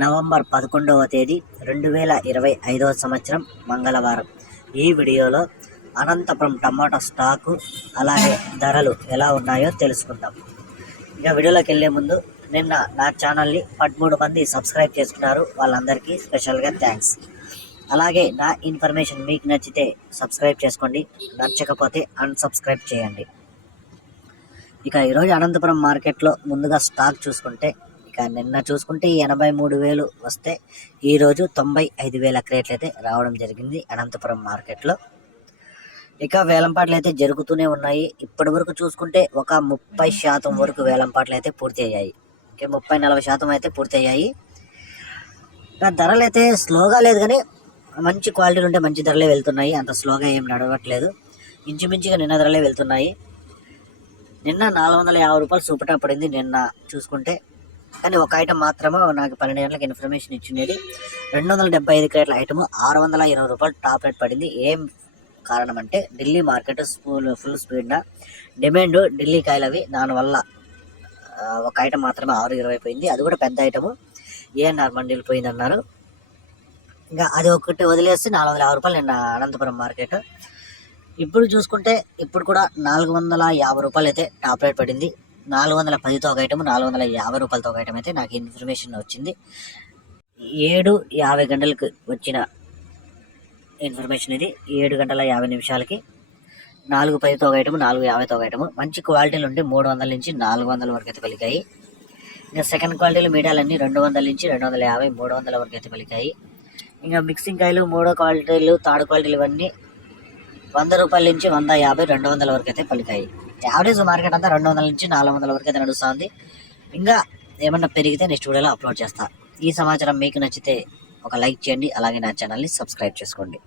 November పదకొండవ తేదీ రెండు వేల ఇరవై ఐదవ సంవత్సరం మంగళవారం. ఈ వీడియోలో అనంతపురం టమాటా స్టాకు అలాగే ధరలు ఎలా ఉన్నాయో తెలుసుకుందాం. ఇక వీడియోలోకి వెళ్ళే ముందు నిన్న నా ఛానల్ని పదమూడు మంది సబ్స్క్రైబ్ చేసుకున్నారు. వాళ్ళందరికీ స్పెషల్గా థ్యాంక్స్. అలాగే నా ఇన్ఫర్మేషన్ మీకు నచ్చితే సబ్స్క్రైబ్ చేసుకోండి. నచ్చకపోతే అన్సబ్స్క్రైబ్ చేయండి. ఇక ఈరోజు అనంతపురం మార్కెట్లో ముందుగా స్టాక్ చూసుకుంటే ఇక నిన్న చూసుకుంటే ఎనభై మూడు వేలు వస్తే ఈరోజు తొంభై ఐదు వేల క్రేట్లు అయితే రావడం జరిగింది అనంతపురం మార్కెట్లో. ఇక వేలంపాట్లు అయితే జరుగుతూనే ఉన్నాయి. ఇప్పటి వరకు చూసుకుంటే ఒక ముప్పై శాతం వరకు వేలంపాట్లు అయితే పూర్తి అయ్యాయి ఓకే ముప్పై నలభై శాతం అయితే పూర్తి అయ్యాయి ఇక ధరలు అయితే స్లోగా లేదు కానీ మంచి క్వాలిటీలు ఉంటే మంచి ధరలే వెళ్తున్నాయి. అంత స్లోగా ఏం నడవట్లేదు. ఇంచుమించుగా నిన్న ధరలే వెళ్తున్నాయి. నిన్న నాలుగు వందల యాభై రూపాయలు సూపర్ టాప్ పడింది. నిన్న చూసుకుంటే కానీ ఒక ఐటమ్ మాత్రమే నాకు పన్నెండు గంటలకు ఇన్ఫర్మేషన్ ఇచ్చినది రెండు వందల డెబ్బై ఐదు క్రేట్ల ఐటమ్ ఆరు వందల ఇరవై రూపాయలు టాప్ రేట్ పడింది. ఏం కారణం అంటే ఢిల్లీ మార్కెట్ ఫుల్ ఫుల్ స్పీడ్న డిమాండ్ ఢిల్లీ కాయలు అవి దానివల్ల ఒక ఐటమ్ మాత్రమే ఆరు ఇరవై పోయింది. అది కూడా పెద్ద ఐటము ఏఎన్ఆర్ మండీలు పోయింది అన్నారు ఇంకా అది ఒకటి వదిలేసి నాలుగు వందల యాభై రూపాయలు నిన్న అనంతపురం మార్కెట్ ఇప్పుడు చూసుకుంటే ఇప్పుడు కూడా నాలుగు వందల యాభై రూపాయలు అయితే టాప్ రేట్ పడింది. నాలుగు వందల పదితో ఒక ఐటమ్ నాలుగు వందల యాభై రూపాయలతో ఒక ఐటమ్ అయితే నాకు ఇన్ఫర్మేషన్ వచ్చింది. ఏడు యాభై గంటలకు వచ్చిన ఇన్ఫర్మేషన్ ఇది. ఏడు గంటల యాభై నిమిషాలకి నాలుగు పదితో ఒక ఐటమ్ నాలుగు యాభైతో ఒక ఐటమ్ మంచి క్వాలిటీలు ఉంటే మూడు వందల నుంచి నాలుగు వందల వరకు అయితే పలికాయి. ఇంకా సెకండ్ క్వాలిటీలు మీడియాలన్నీ రెండు వందల నుంచి రెండు వందల యాభై మూడు వందల వరకు అయితే పలికాయి. ఇంకా మిక్సింగ్ కాయలు మూడో క్వాలిటీలు థర్డ్ క్వాలిటీలు ఇవన్నీ వంద రూపాయల నుంచి వంద యాభై రెండు వందల వరకు అయితే పలికాయి. యావరేజ్ మార్కెట్ అంతా రెండు వందల నుంచి నాలుగు వందల వరకు అయితే నడుస్తుంది. ఇంకా ఏమన్నా పెరిగితే నెక్స్ట్ వీడియోలో అప్లోడ్ చేస్తా. ఈ సమాచారం మీకు నచ్చితే ఒక లైక్ చేయండి అలాగే నా ఛానల్ని సబ్స్క్రైబ్ చేసుకోండి.